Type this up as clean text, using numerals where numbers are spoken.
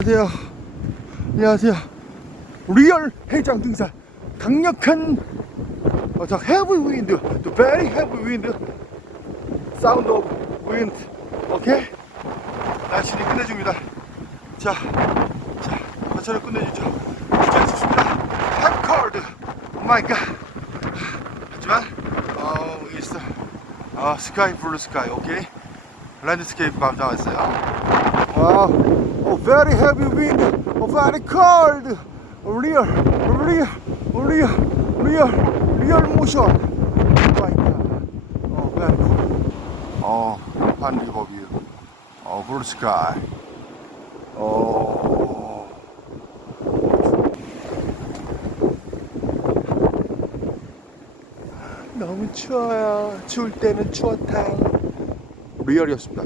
안녕하세요. 안녕하세요. 리얼 해장등산 강력한 the heavy wind, the very heavy wind, sound of wind. 오케이? 날씨는 끝내줍니다. 자, 저를 끝내주죠. 진짜 좋습니다. I'm cold. Oh my god. 하지만 it's sky blue sky. 오케이? 랜드스케이프 감상했어요. Very heavy wind, very cold, real motion. Oh my god. Very cool. One river view. Blue sky. 너무 추워요. 추울 때는 추어탕. 리얼이었습니다.